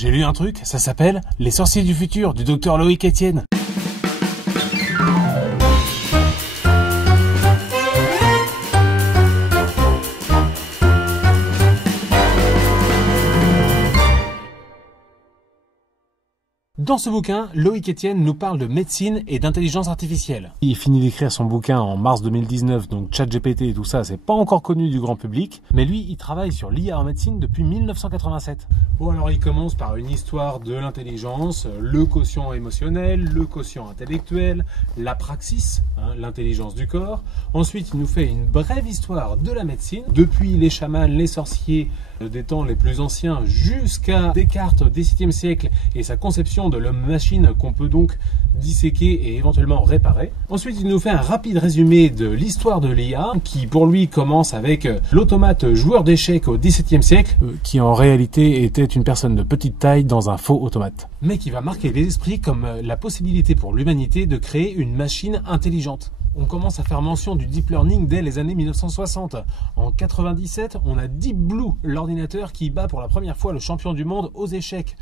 J'ai lu un truc, ça s'appelle « Les sorciers du futur » du docteur Loïc Etienne. Dans ce bouquin, Loïc Etienne nous parle de médecine et d'intelligence artificielle. Il finit d'écrire son bouquin en mars 2019, donc ChatGPT et tout ça, c'est pas encore connu du grand public, mais lui, il travaille sur l'IA en médecine depuis 1987. Bon, alors il commence par une histoire de l'intelligence, le quotient émotionnel, le quotient intellectuel, la praxis, l'intelligence du corps. Ensuite, il nous fait une brève histoire de la médecine, depuis les chamans, les sorciers, des temps les plus anciens jusqu'à Descartes au XVIIe siècle et sa conception de l'homme-machine qu'on peut donc disséquer et éventuellement réparer. Ensuite, il nous fait un rapide résumé de l'histoire de l'IA qui pour lui commence avec l'automate joueur d'échecs au XVIIe siècle qui en réalité était une personne de petite taille dans un faux automate. Mais qui va marquer les esprits comme la possibilité pour l'humanité de créer une machine intelligente. On commence à faire mention du deep learning dès les années 1960. En 97, on a Deep Blue, l'ordinateur qui bat pour la première fois le champion du monde aux échecs.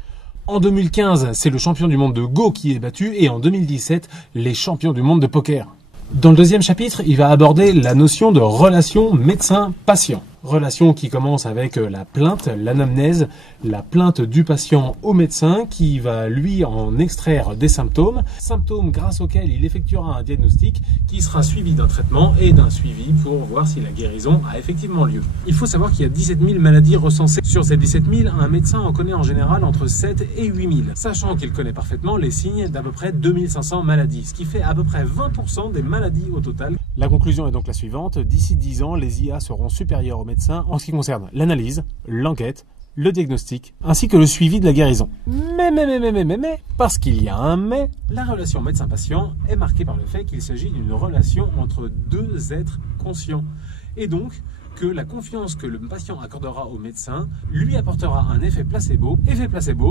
En 2015, c'est le champion du monde de Go qui est battu et en 2017, les champions du monde de poker. Dans le deuxième chapitre, il va aborder la notion de relation médecin-patient. Relation qui commence avec la plainte, l'anamnèse, la plainte du patient au médecin qui va lui en extraire des symptômes grâce auxquels il effectuera un diagnostic qui sera suivi d'un traitement et d'un suivi pour voir si la guérison a effectivement lieu. Il faut savoir qu'il y a 17 000 maladies recensées. Sur ces 17 000, un médecin en connaît en général entre 7 et 8 000, sachant qu'il connaît parfaitement les signes d'à peu près 2500 maladies, ce qui fait à peu près 20% des maladies au total. La conclusion est donc la suivante, d'ici 10 ans, les IA seront supérieures aux médecins en ce qui concerne l'analyse, l'enquête, le diagnostic, ainsi que le suivi de la guérison. Mais, parce qu'il y a un mais, la relation médecin-patient est marquée par le fait qu'il s'agit d'une relation entre deux êtres conscients. Et donc, que la confiance que le patient accordera au médecin lui apportera un effet placebo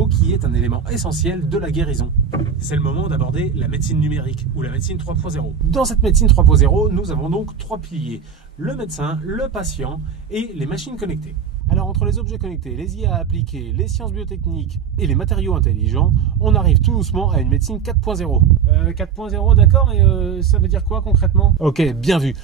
qui est un élément essentiel de la guérison. C'est le moment d'aborder la médecine numérique ou la médecine 3.0. Dans cette médecine 3.0, nous avons donc trois piliers: le médecin, le patient et les machines connectées. Alors entre les objets connectés, les IA appliquées, les sciences biotechniques et les matériaux intelligents, on arrive tout doucement à une médecine 4.0. 4.0 d'accord, mais ça veut dire quoi concrètement? Ok, bien vu.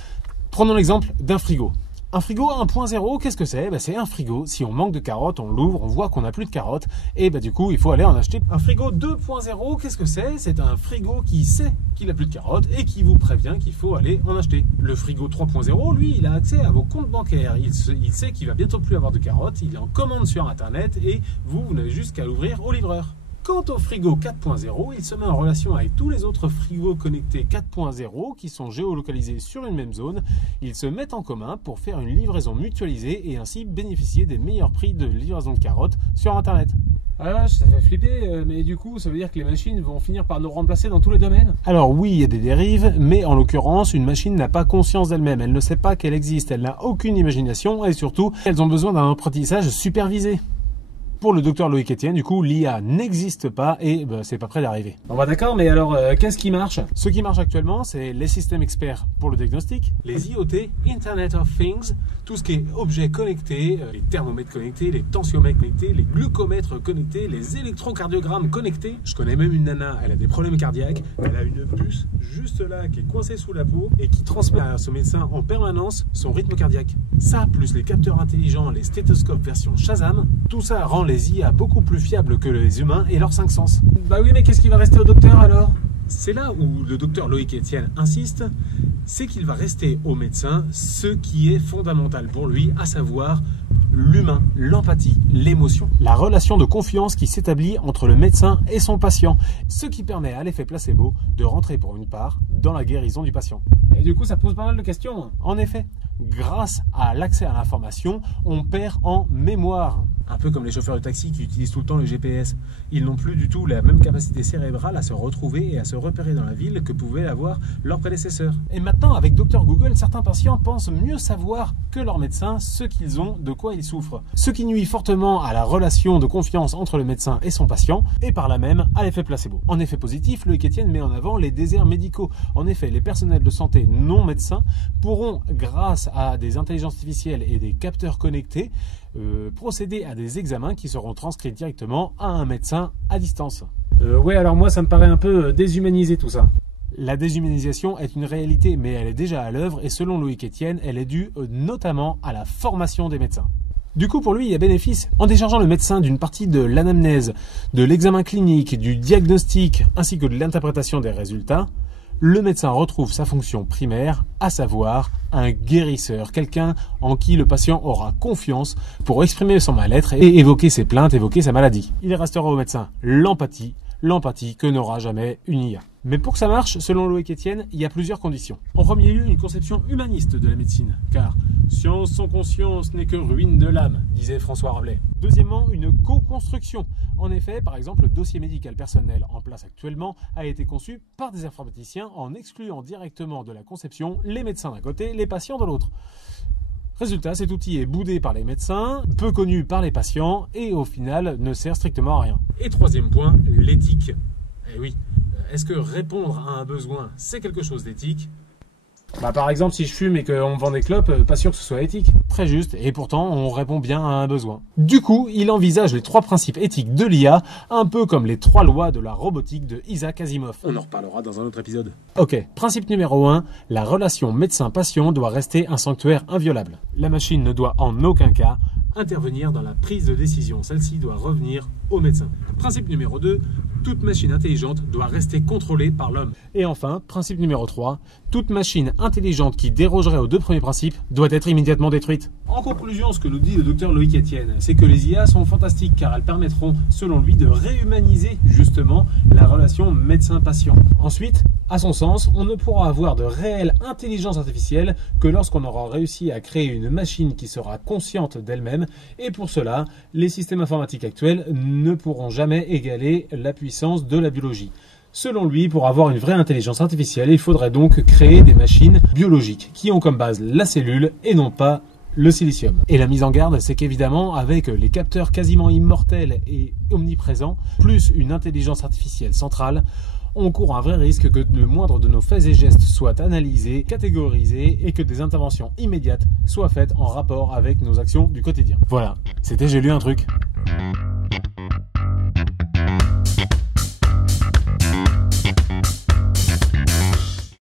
Prenons l'exemple d'un frigo. Un frigo 1.0, qu'est-ce que c'est? C'est un frigo, si on manque de carottes, on l'ouvre, on voit qu'on n'a plus de carottes, et du coup, il faut aller en acheter. Un frigo 2.0, qu'est-ce que c'est? C'est un frigo qui sait qu'il n'a plus de carottes et qui vous prévient qu'il faut aller en acheter. Le frigo 3.0, lui, il a accès à vos comptes bancaires, il sait qu'il va bientôt plus avoir de carottes, il est en commande sur Internet, et vous n'avez juste qu'à l'ouvrir au livreur. Quant au frigo 4.0, il se met en relation avec tous les autres frigos connectés 4.0 qui sont géolocalisés sur une même zone. Ils se mettent en commun pour faire une livraison mutualisée et ainsi bénéficier des meilleurs prix de livraison de carottes sur Internet. Ah, ça fait flipper, mais du coup, ça veut dire que les machines vont finir par nous remplacer dans tous les domaines? Alors oui, il y a des dérives, mais en l'occurrence, une machine n'a pas conscience d'elle-même. Elle ne sait pas qu'elle existe, elle n'a aucune imagination et surtout, elles ont besoin d'un apprentissage supervisé. Pour le docteur Loïc Etienne, du coup, l'IA n'existe pas et c'est pas prêt d'arriver. Bon d'accord, mais alors qu'est-ce qui marche? Ce qui marche actuellement, c'est les systèmes experts pour le diagnostic, les IoT, Internet of Things, tout ce qui est objets connectés, les thermomètres connectés, les tensiomètres connectés, les glucomètres connectés, les électrocardiogrammes connectés. Je connais même une nana, elle a des problèmes cardiaques, elle a une puce juste là qui est coincée sous la peau et qui transmet à ce médecin en permanence son rythme cardiaque. Ça, plus les capteurs intelligents, les stéthoscopes version Shazam, tout ça rend les IA beaucoup plus fiables que les humains et leurs 5 sens. Bah oui, mais qu'est-ce qui va rester au docteur alors? C'est là où le docteur Loïc Etienne insiste, c'est qu'il va rester au médecin ce qui est fondamental pour lui, à savoir l'humain, l'empathie, l'émotion. La relation de confiance qui s'établit entre le médecin et son patient, ce qui permet à l'effet placebo de rentrer pour une part dans la guérison du patient. Et du coup, ça pose pas mal de questions. En effet, grâce à l'accès à l'information, on perd en mémoire. Un peu comme les chauffeurs de taxi qui utilisent tout le temps le GPS. Ils n'ont plus du tout la même capacité cérébrale à se retrouver et à se repérer dans la ville que pouvaient avoir leurs prédécesseurs. Et maintenant, avec Dr Google, certains patients pensent mieux savoir que leur médecin ce qu'ils ont, de quoi ils souffrent. Ce qui nuit fortement à la relation de confiance entre le médecin et son patient, et par là même à l'effet placebo. En effet positif, Loïc Etienne met en avant les déserts médicaux. En effet, les personnels de santé non médecins pourront, grâce à des intelligences artificielles et des capteurs connectés, procéder à des examens qui seront transcrits directement à un médecin à distance. Ouais, alors moi ça me paraît un peu déshumanisé tout ça. La déshumanisation est une réalité, mais elle est déjà à l'œuvre et selon Loïc Etienne, elle est due notamment à la formation des médecins. Du coup, pour lui, il y a bénéfice. En déchargeant le médecin d'une partie de l'anamnèse, de l'examen clinique, du diagnostic, ainsi que de l'interprétation des résultats, le médecin retrouve sa fonction primaire, à savoir un guérisseur, quelqu'un en qui le patient aura confiance pour exprimer son mal-être et évoquer ses plaintes, évoquer sa maladie. Il restera au médecin l'empathie que n'aura jamais une IA. Mais pour que ça marche, selon Loïc Etienne, il y a plusieurs conditions. En premier lieu, une conception humaniste de la médecine, car « science sans conscience n'est que ruine de l'âme », disait François Rabelais. Deuxièmement, une co-construction. En effet, par exemple, le dossier médical personnel en place actuellement a été conçu par des informaticiens en excluant directement de la conception les médecins d'un côté, les patients de l'autre. Résultat, cet outil est boudé par les médecins, peu connu par les patients et au final ne sert strictement à rien. Et troisième point, l'éthique. Eh oui, est-ce que répondre à un besoin, c'est quelque chose d'éthique ? Par exemple, si je fume et qu'on me vend des clopes, pas sûr que ce soit éthique. Très juste, et pourtant on répond bien à un besoin. Du coup, il envisage les 3 principes éthiques de l'IA, un peu comme les 3 lois de la robotique de Isaac Asimov. On en reparlera dans un autre épisode. Ok, principe numéro 1, la relation médecin-patient doit rester un sanctuaire inviolable. La machine ne doit en aucun cas intervenir dans la prise de décision. Celle-ci doit revenir au médecin. Principe numéro 2, toute machine intelligente doit rester contrôlée par l'homme. Et enfin, principe numéro 3, toute machine intelligente qui dérogerait aux 2 premiers principes doit être immédiatement détruite. En conclusion, ce que nous dit le docteur Loïc Etienne, c'est que les IA sont fantastiques car elles permettront, selon lui, de réhumaniser justement la relation médecin-patient. Ensuite, à son sens, on ne pourra avoir de réelle intelligence artificielle que lorsqu'on aura réussi à créer une machine qui sera consciente d'elle-même et pour cela, les systèmes informatiques actuels ne pourront jamais égaler la puissance de la biologie. Selon lui, pour avoir une vraie intelligence artificielle, il faudrait donc créer des machines biologiques qui ont comme base la cellule et non pas le silicium. Et la mise en garde, c'est qu'évidemment, avec les capteurs quasiment immortels et omniprésents, plus une intelligence artificielle centrale, on court un vrai risque que le moindre de nos faits et gestes soit analysé, catégorisé et que des interventions immédiates soient faites en rapport avec nos actions du quotidien. Voilà, c'était J'ai lu un truc.